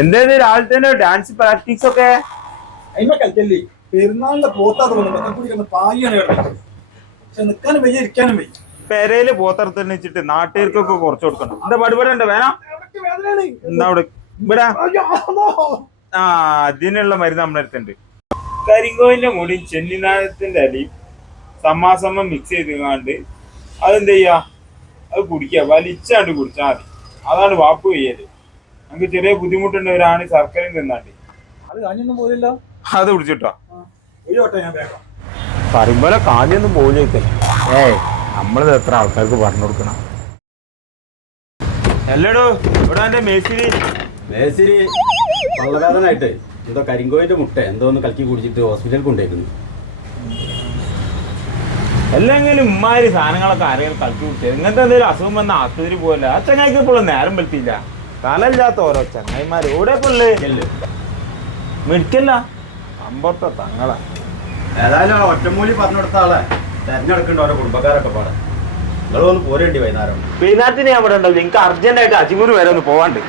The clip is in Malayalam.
എന്തേത് രാവിലെ തന്നെ ഡാൻസ് പ്രാക്ടീസ് ഒക്കെ? കളിക്കല്ലേ പെരുന്നാളിന്റെ പോത്താ തോന്നുന്നു കൂടി കിടന്ന് പായാണ് കിടന്നത് പക്ഷെ നിൽക്കാനും വയ്യ ഇരിക്കാനും വയ്യ. പെരയിൽ പോത്തറത്തിന് വെച്ചിട്ട് നാട്ടുകാർക്കൊക്കെ കുറച്ച് കൊടുക്കണം. എന്താ പടുപടി ഉണ്ട്? വേണം? എന്താ. അവിടെ? ഇവിടെ. ആ അതിനുള്ള മരുന്ന് നമ്മുടെ അടുത്തുണ്ട്. കരിങ്കോവിന്റെ മുടി ചെന്നിനാഴത്തിന്റെ അടി സമ്മാസമ്മ മിക്സ് ചെയ്ത് കാണ്ട് അതെന്ത് ചെയ്യാ? അത് കുടിക്കുക. വലിച്ചാണ്ട് കുടിച്ചാൽ മതി. അതാണ് വാപ്പ് ചെയ്യൽ. നമുക്ക് ചെറിയ ബുദ്ധിമുട്ടുണ്ടവരാണ് സർക്കാരിൽ നിന്നാണ്ട്. അത് കാഞ്ഞൊന്നും പോലില്ല അത് പിടിച്ചിട്ടോ പറയുമ്പോലെ കാഞ്ഞൊന്നും പോയില്ലേ ഏയ് നമ്മളിത് എത്ര ആൾക്കാർക്ക് പറഞ്ഞു കൊടുക്കണം? അല്ലടോ ഇവിടെ എന്റെ മേശിരി? മേശിരി പള്ളവേദനായിട്ട് എന്തോ കരിങ്കോയിന്റെ മുട്ട എന്തോ ഒന്ന് കലക്കി കുടിച്ചിട്ട് ഹോസ്പിറ്റലിൽ കൊണ്ടുപോയിരുന്നു അല്ലെങ്കിലും ഉമ്മാരി സാധനങ്ങളൊക്കെ ആരെങ്കിലും കളിച്ചു കുടിച്ചത് ഇങ്ങനത്തെ എന്തെങ്കിലും അസുഖം വന്ന ആശുപത്രി പോകല്ല ആ ചങ്ങായിക്ക് ഇപ്പോഴും നേരം പെടുത്തിയില്ല തലല്ലാത്ത ഓരോ ചങ്ങായിമാര്. ഇവിടെ പിള്ളേ മെഡിക്കല്ല അമ്പത്തെ തങ്ങള. ഏതായാലും ഒറ്റമൂലി പറഞ്ഞു കൊടുത്ത ആളെ തെരഞ്ഞെടുക്കേണ്ട ഓരോ കുടുംബക്കാരൊക്കെ പാടെ. നിങ്ങൾ ഒന്ന് പോരേണ്ടി വൈകുന്നേരം. വൈകുന്നേരത്തിന് ഞാൻ ഇവിടെ ഉണ്ടാവില്ല. എനിക്ക് അർജന്റ് ആയിട്ട് അജിമൂര് വരെ ഒന്ന് പോവാണ്ട്